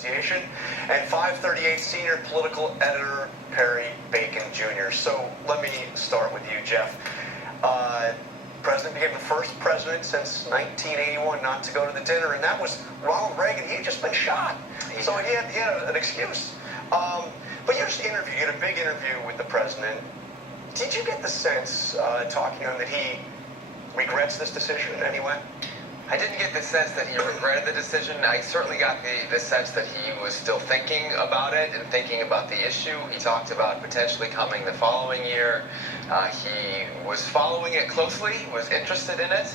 Association, and 538 senior political editor Perry Bacon Jr. So let me start with you, Jeff. President became the first president since 1981 not to go to the dinner, and that was Ronald Reagan. He had just been shot, so he had an excuse. But you just interviewed, you had a big interview with the president. Did you get the sense, talking to him, that he regrets this decision in any way? I didn't get the sense that he regretted the decision. I certainly got the sense that he was still thinking about it and thinking about the issue. He talked about potentially coming the following year. He was following it closely, was interested in it,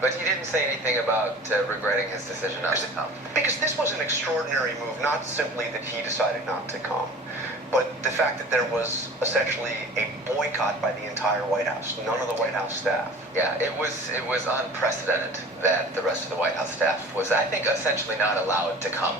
but he didn't say anything about regretting his decision not to come. Because this was an extraordinary move, not simply that he decided not to come, but the fact that there was essentially a boycott by the entire White House, none of the White House staff. Yeah, it was unprecedented that the rest of the White House staff was, I think, essentially not allowed to come.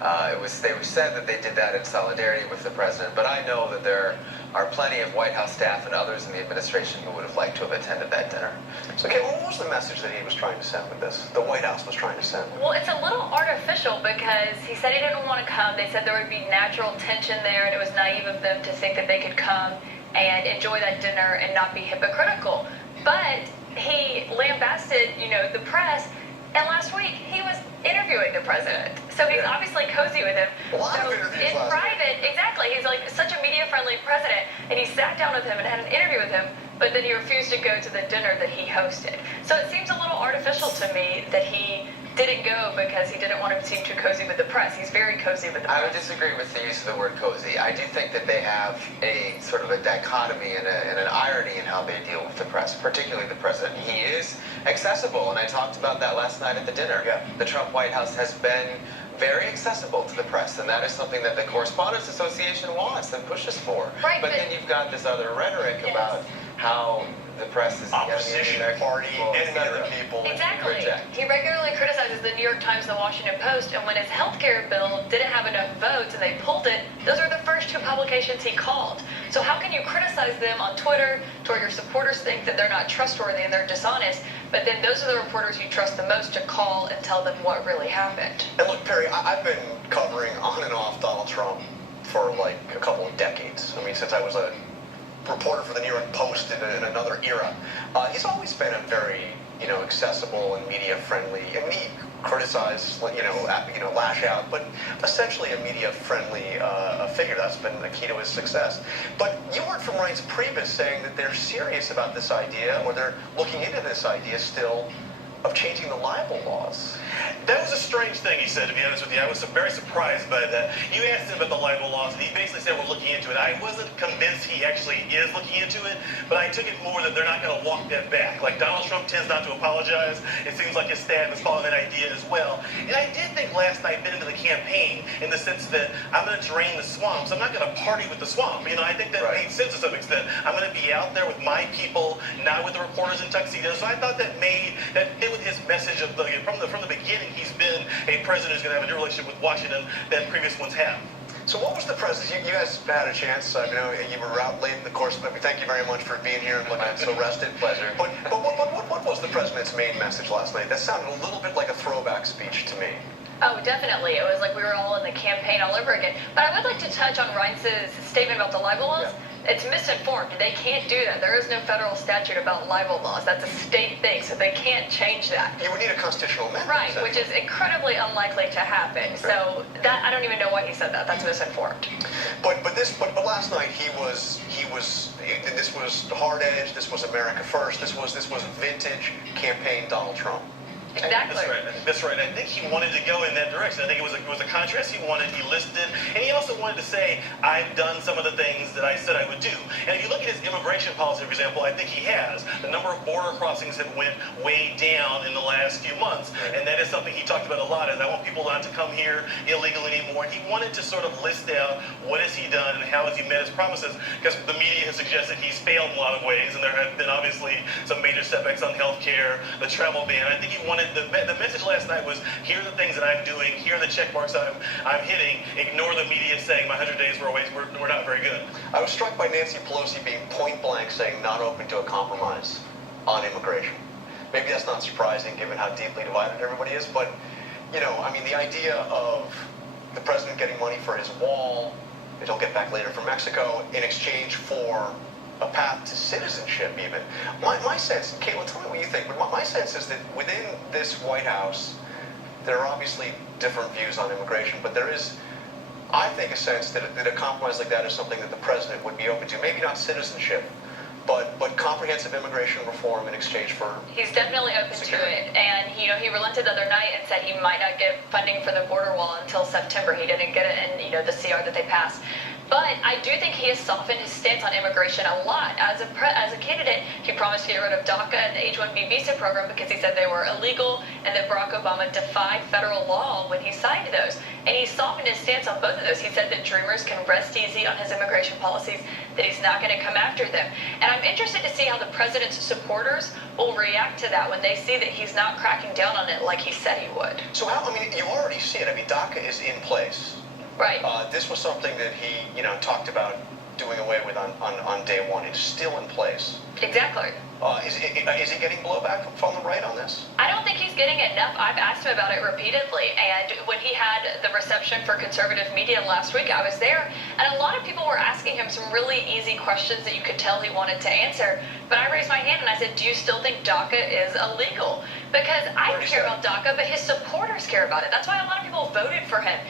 They said that they did that in solidarity with the president, but I know that there are plenty of White House staff and others in the administration who would have liked to have attended that dinner. So, okay, what was the message that he was trying to send with this? The White House was trying to send? Well, it's a little artificial because he said he didn't want to come. They said there would be natural tension there, and it was naive of them to think that they could come and enjoy that dinner and not be hypocritical. But he lambasted, the press, and last week he was interviewing the president. So he's obviously cozy with him. A lot of interviews in private, exactly. He's like such a media-friendly president, and he sat down with him and had an interview with him, but then he refused to go to the dinner that he hosted. So it seems a little artificial to me that he didn't go because he didn't want to seem too cozy with the press. He's very cozy with the press. I would disagree with the use of the word cozy. I do think that they have a sort of a dichotomy and an irony in how they deal with the press, particularly the president. He is accessible, and I talked about that last night at the dinner. Yeah. The Trump White House has been very accessible to the press, and that is something that the Correspondents Association wants and pushes for. Right, but then you've got this other rhetoric about how the press is opposition party, enemy of the people. Exactly. He regularly criticizes the New York Times and the Washington Post, and when his health care bill didn't have enough votes and they pulled it, those are the first two publications he called. So how can you criticize them on Twitter to where your supporters think that they're not trustworthy and they're dishonest, but then those are the reporters you trust the most to call and tell them what really happened? And look, Perry, I've been covering on and off Donald Trump for like a couple of decades. I mean, since I was a reporter for the New York Post in another era. He's always been a very, accessible and media-friendly, and he criticized, lash out, but essentially a media-friendly figure. That's been the key to his success. But you heard from Reince Priebus saying that they're serious about this idea, or they're looking into this idea still, of changing the libel laws. That was a strange thing he said, to be honest with you. I was very surprised by that. You asked him about the libel laws, and he basically said we're looking into it. I wasn't convinced he actually is looking into it, but I took it more that they're not going to walk that back. Like Donald Trump tends not to apologize. It seems like his staff is following that idea as well. And I did think last night bit into the campaign in the sense that I'm going to drain the swamps. I'm not going to party with the swamp. I think that made sense to some extent. I'm going to be out there with my people, not with the reporters in tuxedos. So I thought that fit with his message of from the beginning. He's been a president who's going to have a new relationship with Washington than previous ones have. So what was the president? You guys had a chance. You were out late in the course. But thank you very much for being here and looking so rested. Pleasure. But what was the president's main message last night? That sounded a little bit like a throwback speech to me. Oh, definitely. It was like we were all in the campaign all over again. But I would like to touch on Reince's statement about the libel laws. Yeah. It's misinformed. They can't do that. There is no federal statute about libel laws. That's a state thing, so they can't change that. You would need a constitutional amendment. Right, which is incredibly unlikely to happen. So that I don't even know why he said that. That's misinformed. But last night this was hard edge. This was America First. This was vintage campaign Donald Trump. Exactly. That's right. I think he wanted to go in that direction. I think it was a contrast he wanted. He listed, and he also wanted to say, "I've done some of the things that I said I would do." And if you look at his immigration policy, for example, I think he has. The number of border crossings have went way down in the last few months, and that is something he talked about a lot. Is I want people not to come here illegally anymore. And he wanted to sort of list out what has he done and how has he met his promises, because the media has suggested he's failed in a lot of ways, and there have been obviously some major setbacks on health care, the travel ban. I think he wanted. The message last night was, here are the things that I'm doing, here are the check marks I'm hitting, ignore the media saying my 100 days we're not very good. I was struck by Nancy Pelosi being point blank saying not open to a compromise on immigration. Maybe that's not surprising given how deeply divided everybody is, but, the idea of the president getting money for his wall that he'll get back later from Mexico in exchange for a path to citizenship even. My sense, Caitlin, tell me what you think, but my sense is that within this White House, there are obviously different views on immigration, but there is, I think, a sense that a compromise like that is something that the president would be open to. Maybe not citizenship, but comprehensive immigration reform in exchange for... He's definitely open security to it. And, he relented the other night and said he might not get funding for the border wall until September. He didn't get it in, the CR that they passed. But I do think he has softened his stance on immigration a lot. As a candidate, he promised to get rid of DACA and the H-1B visa program because he said they were illegal and that Barack Obama defied federal law when he signed those. And he softened his stance on both of those. He said that Dreamers can rest easy on his immigration policies, that he's not going to come after them. And I'm interested to see how the president's supporters will react to that when they see that he's not cracking down on it like he said he would. So you already see it. DACA is in place. Right. This was something that he, talked about doing away with on day one. It's still in place. Exactly. Is he getting blowback from the right on this? I don't think he's getting enough. I've asked him about it repeatedly, and when he had the reception for conservative media last week, I was there, and a lot of people were asking him some really easy questions that you could tell he wanted to answer, but I raised my hand and I said, do you still think DACA is illegal? Because I don't care about DACA, but his supporters care about it. That's why a lot of people voted for him.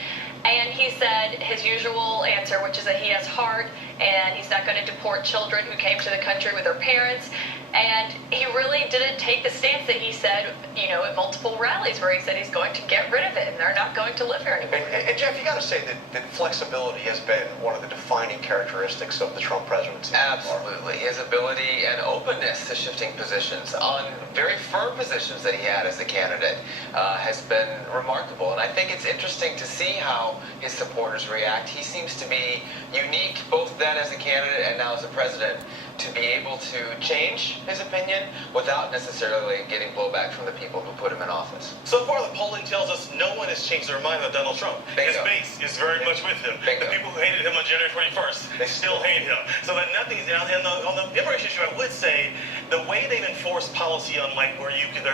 And he said his usual answer, which is that he has heart and he's not going to deport children who came to the country with their parents. And he really didn't take the stance that he said, at multiple rallies where he said he's going to get rid of it and they're not going to live here anymore. And Jeff, you got to say that flexibility has been one of the defining characteristics of the Trump presidency. Absolutely. His ability and openness to shifting positions on very firm positions that he had as a candidate has been remarkable. And I think it's interesting to see how his supporters react. He seems to be unique, both then as a candidate and now as a president, to be able to change his opinion without necessarily getting blowback from the people who put him in office. So far, the polling tells us no one has changed their mind about Donald Trump. Bingo. His base is very much with him. Bingo. The people who hated him on January 21st, they still hate him. So that nothing is down. And on the immigration issue, I would say the way they've enforced policy on where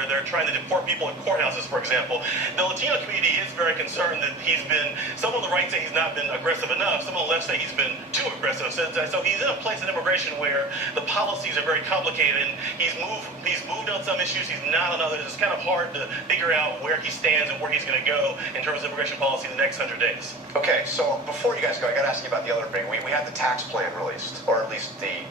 they're trying to deport people in courthouses, for example, the Latino community is very concerned that he's been. Some on the right say he's not been aggressive enough. Some on the left say he's been too aggressive. So he's in a place in immigration where the policies are very complicated, and he's moved on some issues, he's not on others. It's kind of hard to figure out where he stands and where he's going to go in terms of immigration policy in the next 100 days. Okay, so before you guys go, I got to ask you about the other big. We had the tax plan released, or at least the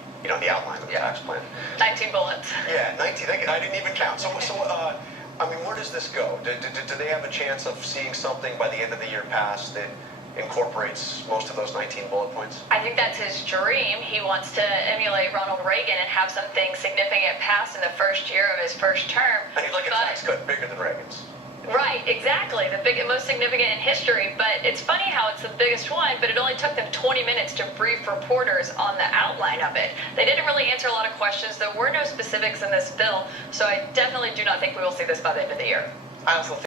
outline of the tax plan. 19 bullets. Yeah, 19. I didn't even count. So where does this go? Do they have a chance of seeing something by the end of the year passed that incorporates most of those 19 bullet points? I think that's his dream. He wants to emulate Ronald Reagan and have something significant passed in the first year of his first term. And he'd like a tax cut bigger than Reagan's. Right, exactly. Most significant in history. But it's funny how it's the biggest one, but it only took them 20 minutes to brief reporters on the outline of it. They didn't really answer a lot of questions. There were no specifics in this bill, so I definitely do not think we will see this by the end of the year. I also think